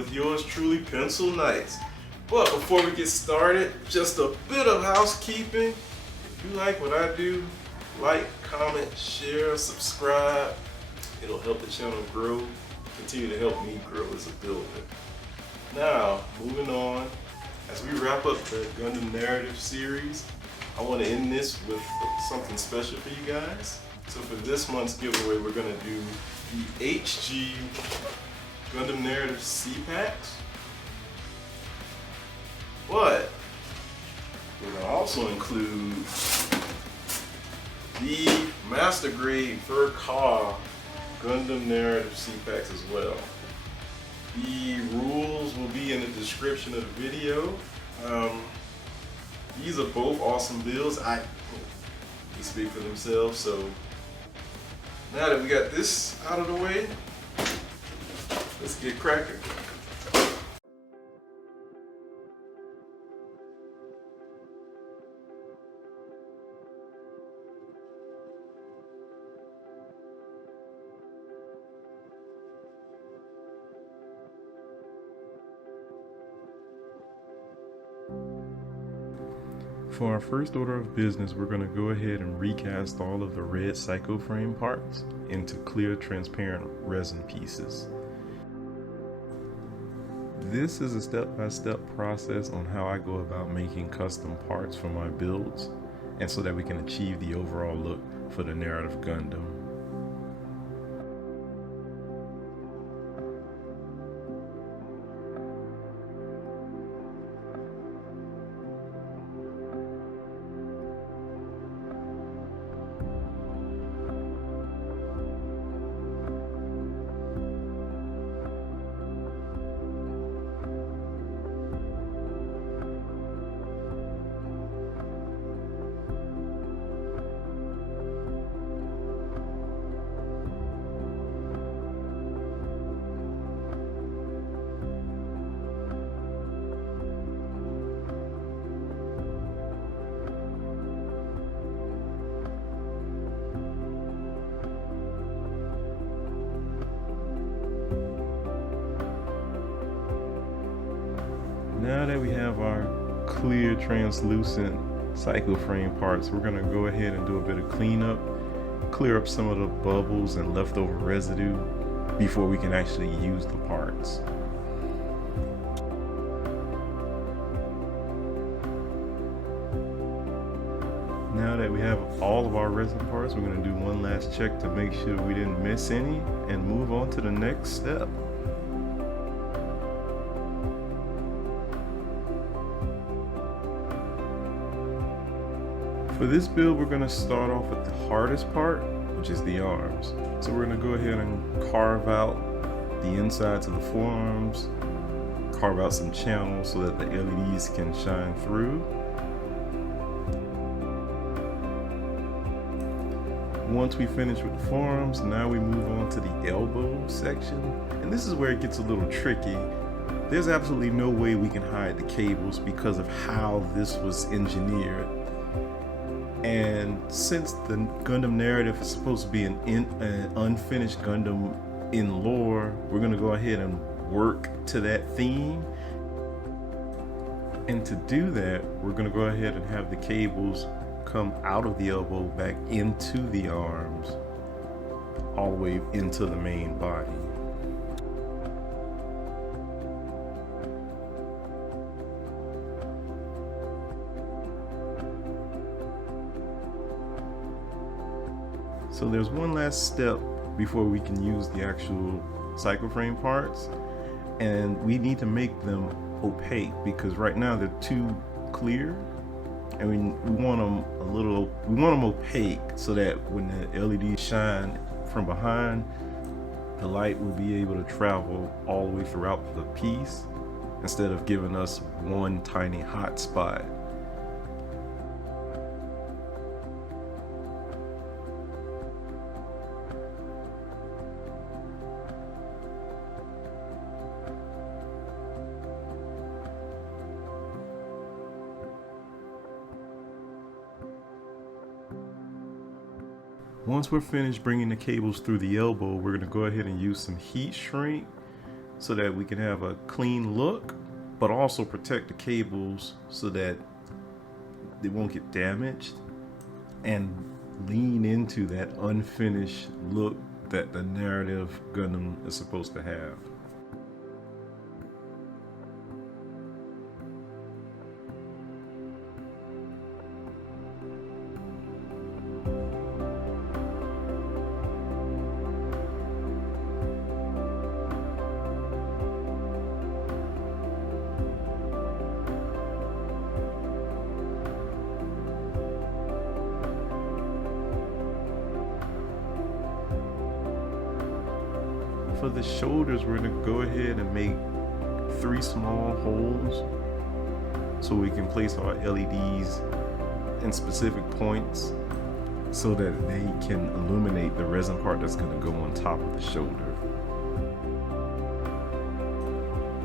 with yours truly, Pencil Knights. But before we get started, just a bit of housekeeping. If you like what I do, like, comment, share, subscribe. It'll help the channel grow, continue to help me grow as a builder. Now, moving on, as we wrap up the Gundam narrative series, I want to end this with something special for you guys. So for this month's giveaway, we're going to do the HG Gundam narrative C-Packs. But we're going to also include the Master Grade Fur Car Gundam narrative C-Packs as well. The rules will be in the description of the video. These are both awesome builds. They speak for themselves. So now that we got this out of the way, let's get cracking. For our first order of business, we're going to go ahead and recast all of the red psycho frame parts into clear transparent resin pieces. This is a step-by-step process on how I go about making custom parts for my builds, and so that we can achieve the overall look for the narrative Gundam. Now that we have our clear translucent cycle frame parts, we're going to go ahead and do a bit of cleanup, clear up some of the bubbles and leftover residue before we can actually use the parts. Now that we have all of our resin parts, we're going to do one last check to make sure we didn't miss any and move on to the next step. For this build, we're going to start off with the hardest part, which is the arms. So we're going to go ahead and carve out the insides of the forearms, carve out some channels so that the LEDs can shine through. Once we finish with the forearms, now we move on to the elbow section. And this is where it gets a little tricky. There's absolutely no way we can hide the cables because of how this was engineered. And since the Gundam narrative is supposed to be an unfinished Gundam in lore, we're going to go ahead and work to that theme. And to do that, we're going to go ahead and have the cables come out of the elbow back into the arms, all the way into the main body. So there's one last step before we can use the actual cycle frame parts, and we need to make them opaque because right now they're too clear, and we want them opaque so that when the LEDs shine from behind, the light will be able to travel all the way throughout the piece instead of giving us one tiny hot spot. Once we're finished bringing the cables through the elbow, we're going to go ahead and use some heat shrink so that we can have a clean look, but also protect the cables so that they won't get damaged, and lean into that unfinished look that the narrative Gundam is supposed to have. For the shoulders, we're going to go ahead and make 3 small holes so we can place our LEDs in specific points so that they can illuminate the resin part that's going to go on top of the shoulder.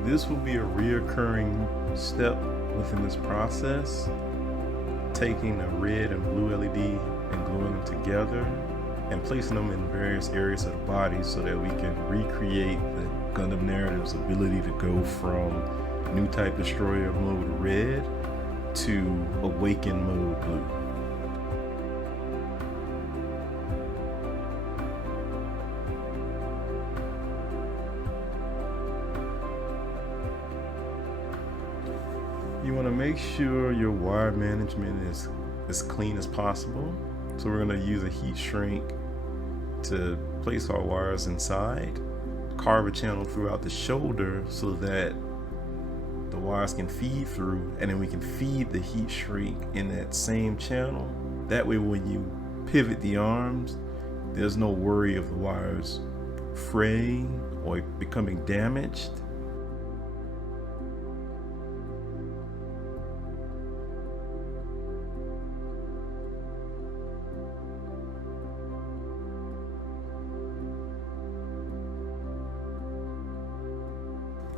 This will be a reoccurring step within this process, taking a red and blue LED and gluing them together and placing them in various areas of the body so that we can recreate the Gundam narrative's ability to go from New Type Destroyer mode red to Awaken mode blue. You want to make sure your wire management is as clean as possible. So we're going to use a heat shrink to place our wires inside, carve a channel throughout the shoulder so that the wires can feed through, and then we can feed the heat shrink in that same channel. That way when you pivot the arms, there's no worry of the wires fraying or becoming damaged.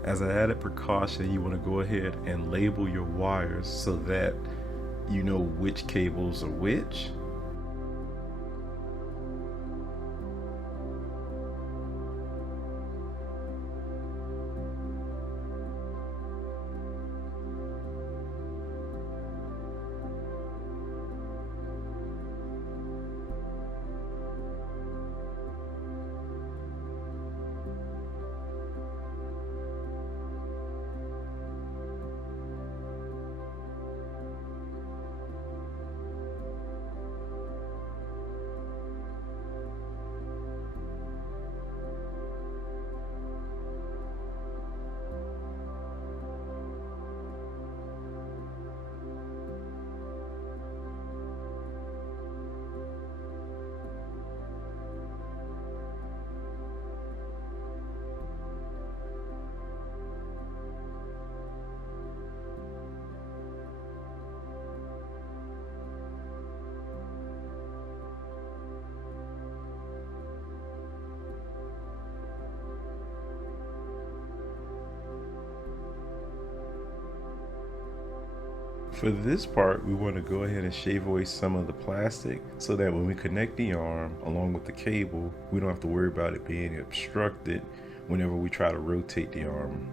As an added precaution, you want to go ahead and label your wires so that you know which cables are which. For this part, we want to go ahead and shave away some of the plastic so that when we connect the arm along with the cable, we don't have to worry about it being obstructed whenever we try to rotate the arm.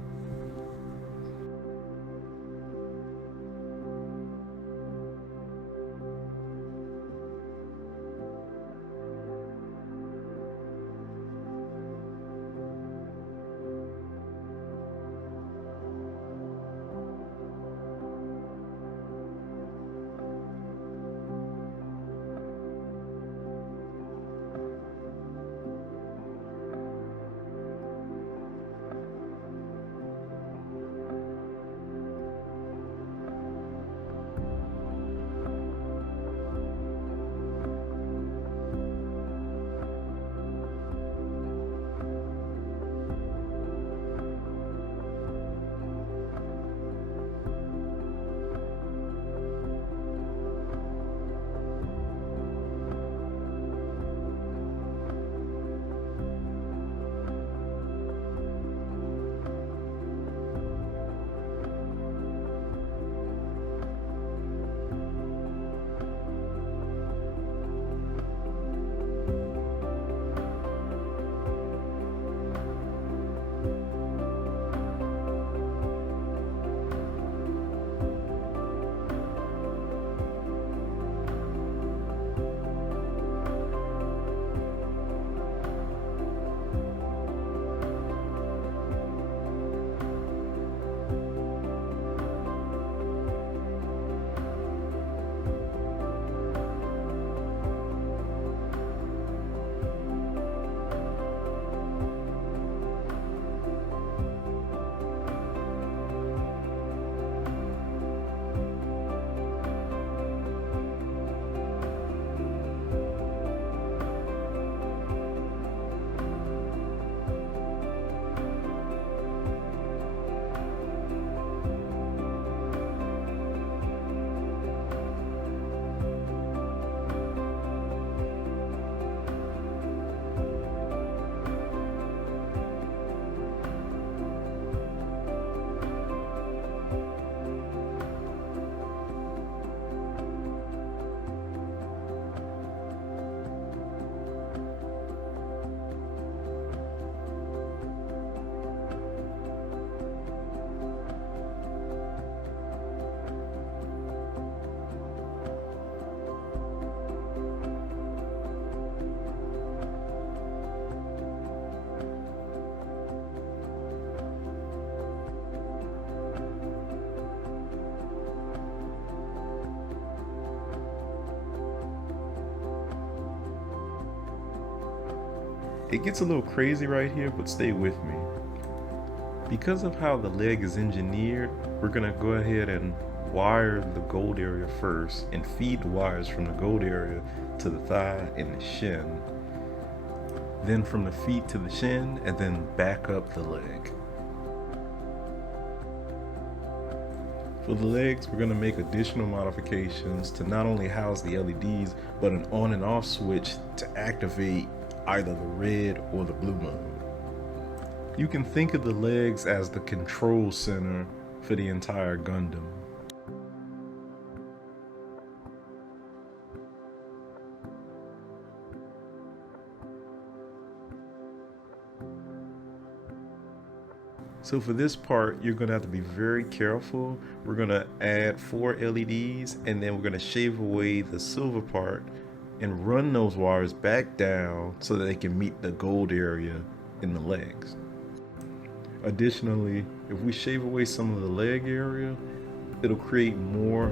It gets a little crazy right here, but stay with me. Because of how the leg is engineered, we're gonna go ahead and wire the gold area first and feed the wires from the gold area to the thigh and the shin. Then from the feet to the shin, and then back up the leg. For the legs, we're going to make additional modifications to not only house the LEDs, but an on and off switch to activate either the red or the blue mode. You can think of the legs as the control center for the entire Gundam. So for this part, you're gonna have to be very careful. We're gonna add 4 LEDs and then we're gonna shave away the silver part and run those wires back down so that they can meet the gold area in the legs. Additionally, if we shave away some of the leg area, it'll create more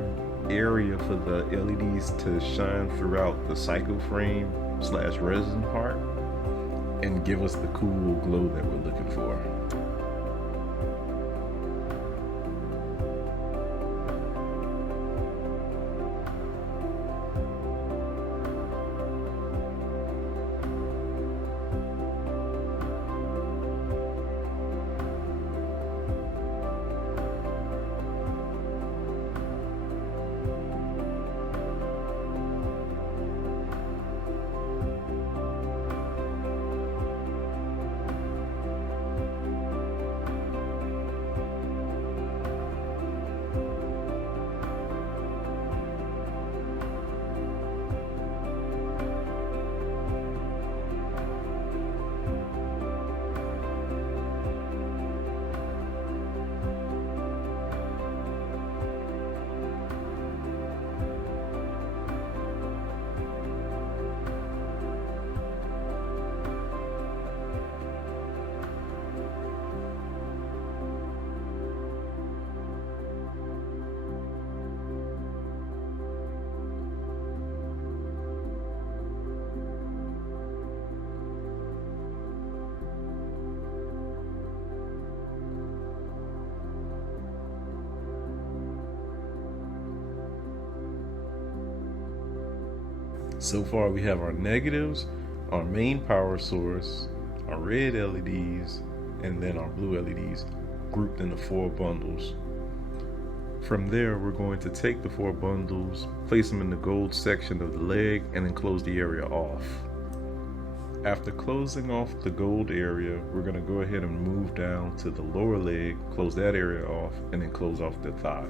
area for the LEDs to shine throughout the cycle frame / resin part and give us the cool glow that we're looking for. So far we have our negatives, our main power source, our red LEDs, and then our blue LEDs grouped into 4 bundles. From there, we're going to take the 4 bundles, place them in the gold section of the leg, and then close the area off. After closing off the gold area, we're going to go ahead and move down to the lower leg, close that area off, and then close off the thigh.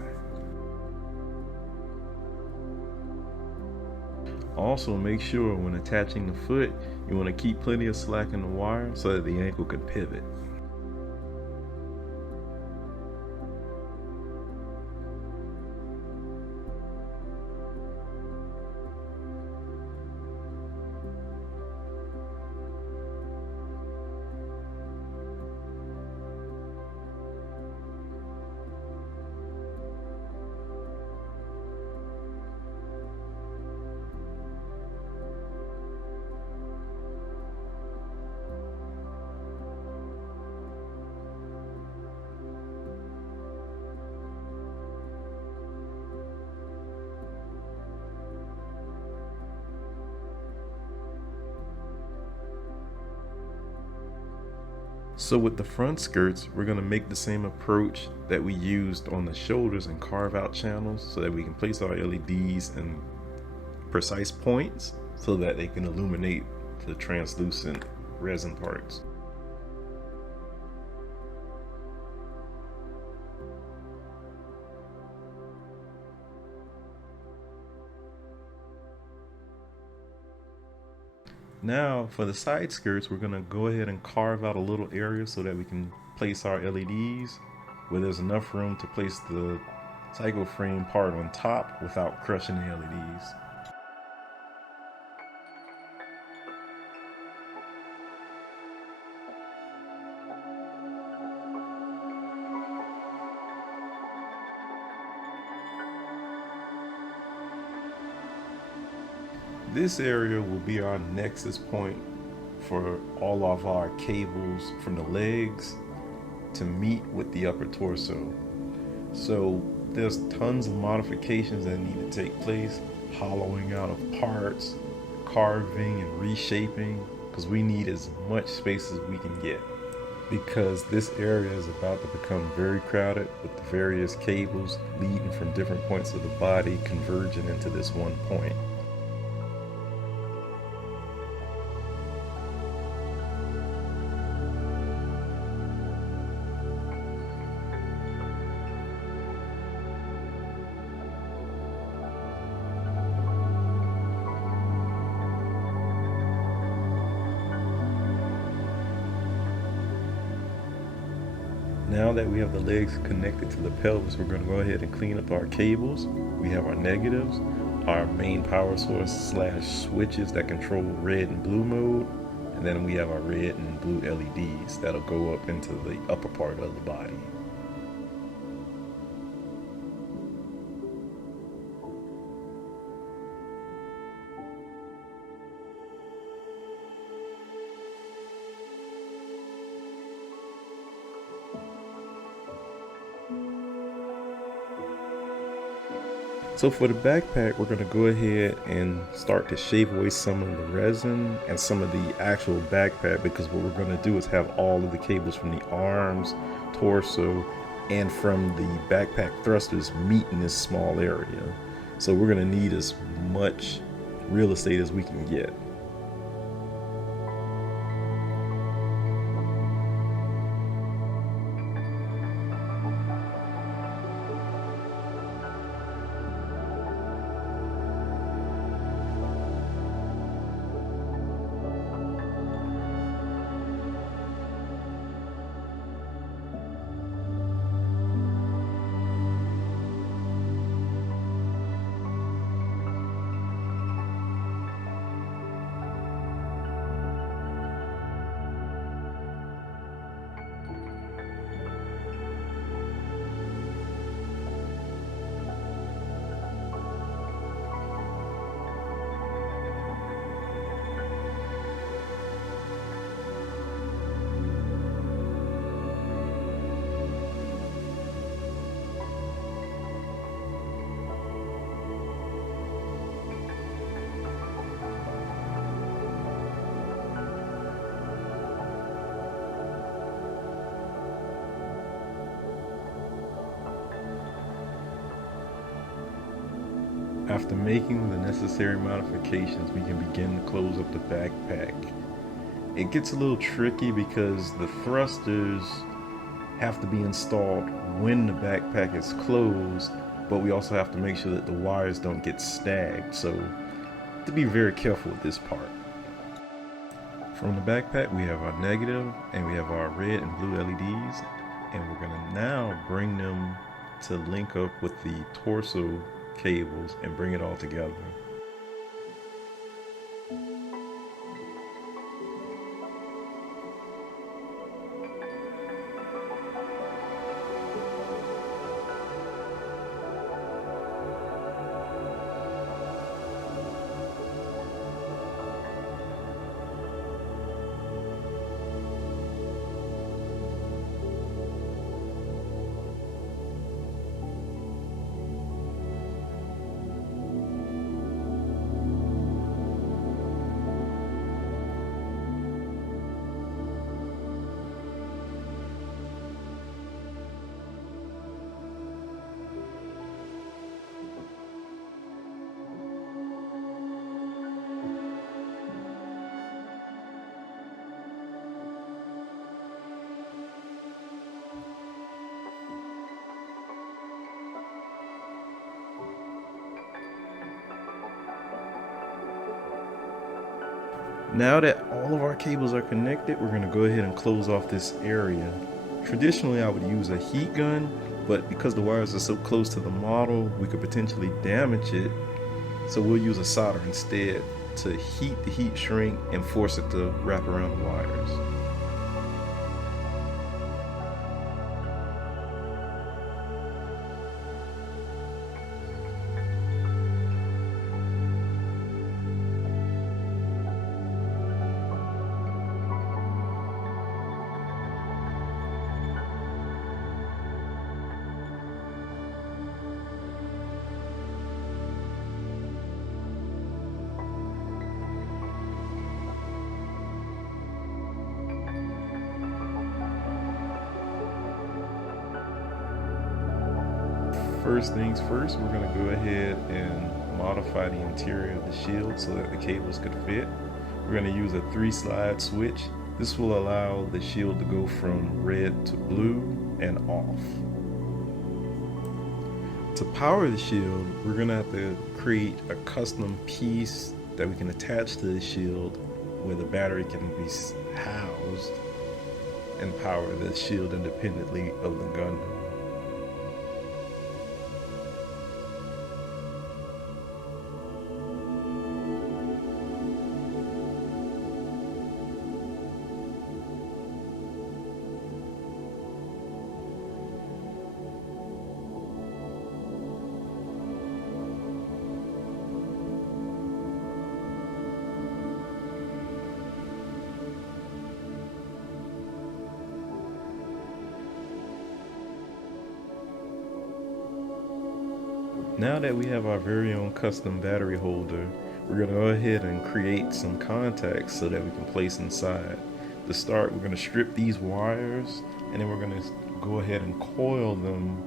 Also, make sure when attaching the foot, you want to keep plenty of slack in the wire so that the ankle can pivot. So with the front skirts, we're going to make the same approach that we used on the shoulders and carve out channels so that we can place our LEDs in precise points so that they can illuminate the translucent resin parts. Now for the side skirts, we're going to go ahead and carve out a little area so that we can place our LEDs where there's enough room to place the cycle frame part on top without crushing the LEDs. This area will be our nexus point for all of our cables from the legs to meet with the upper torso. So there's tons of modifications that need to take place, hollowing out of parts, carving and reshaping, because we need as much space as we can get. Because this area is about to become very crowded with the various cables leading from different points of the body converging into this one point. Now that we have the legs connected to the pelvis, we're going to go ahead and clean up our cables. We have our negatives, our main power source / switches that control red and blue mode, and then we have our red and blue LEDs that'll go up into the upper part of the body. So for the backpack, we're going to go ahead and start to shave away some of the resin and some of the actual backpack, because what we're going to do is have all of the cables from the arms, torso, and from the backpack thrusters meet in this small area. So we're going to need as much real estate as we can get. After making the necessary modifications, we can begin to close up the backpack. It gets a little tricky because the thrusters have to be installed when the backpack is closed, but we also have to make sure that the wires don't get snagged, so to be very careful with this part. From the backpack, we have our negative and we have our red and blue LEDs, and we're going to now bring them to link up with the torso cables and bring it all together. Now that all of our cables are connected, we're going to go ahead and close off this area. Traditionally, I would use a heat gun, but because the wires are so close to the model, we could potentially damage it. So we'll use a solder instead to heat the heat shrink and force it to wrap around the wires. First things first, we're going to go ahead and modify the interior of the shield so that the cables could fit. We're going to use a 3-slide switch. This will allow the shield to go from red to blue and off. To power the shield, we're going to have to create a custom piece that we can attach to the shield where the battery can be housed and power the shield independently of the Gundam. Now that we have our very own custom battery holder, we're going to go ahead and create some contacts so that we can place inside. To start, we're going to strip these wires, and then we're going to go ahead and coil them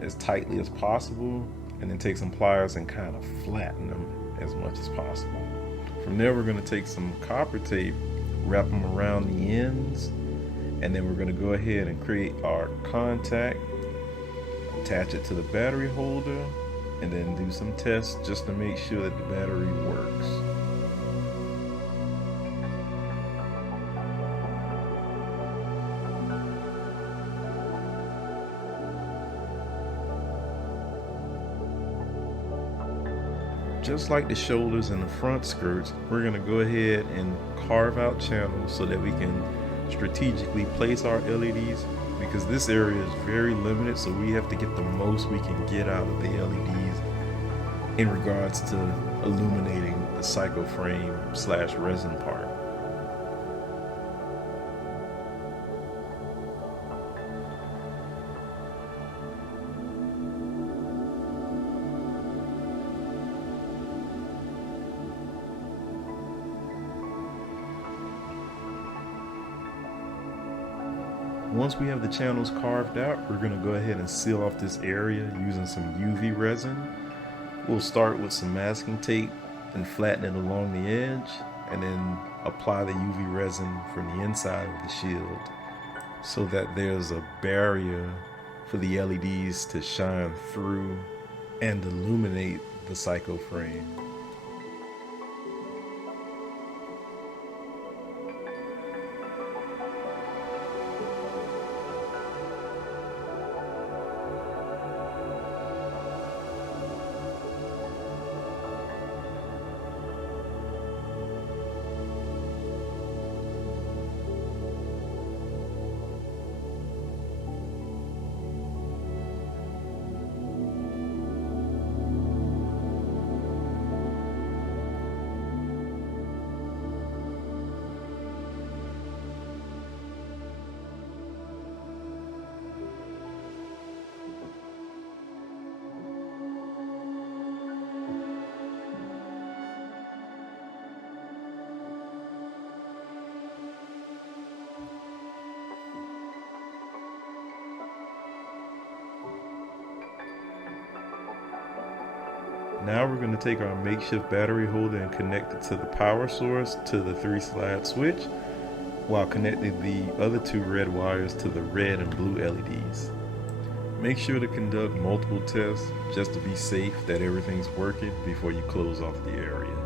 as tightly as possible, and then take some pliers and kind of flatten them as much as possible. From there, we're going to take some copper tape, wrap them around the ends, and then we're going to go ahead and create our contact, attach it to the battery holder, and then do some tests just to make sure that the battery works. Just like the shoulders and the front skirts, we're going to go ahead and carve out channels so that we can strategically place our LEDs, because this area is very limited, so we have to get the most we can get out of the LEDs in regards to illuminating the psycho frame / resin part. Once we have the channels carved out, we're going to go ahead and seal off this area using some UV resin. We'll start with some masking tape and flatten it along the edge, and then apply the UV resin from the inside of the shield so that there's a barrier for the LEDs to shine through and illuminate the psycho frame. Now we're going to take our makeshift battery holder and connect it to the power source to the 3-slide switch, while connecting the other 2 red wires to the red and blue LEDs. Make sure to conduct multiple tests just to be safe that everything's working before you close off the area.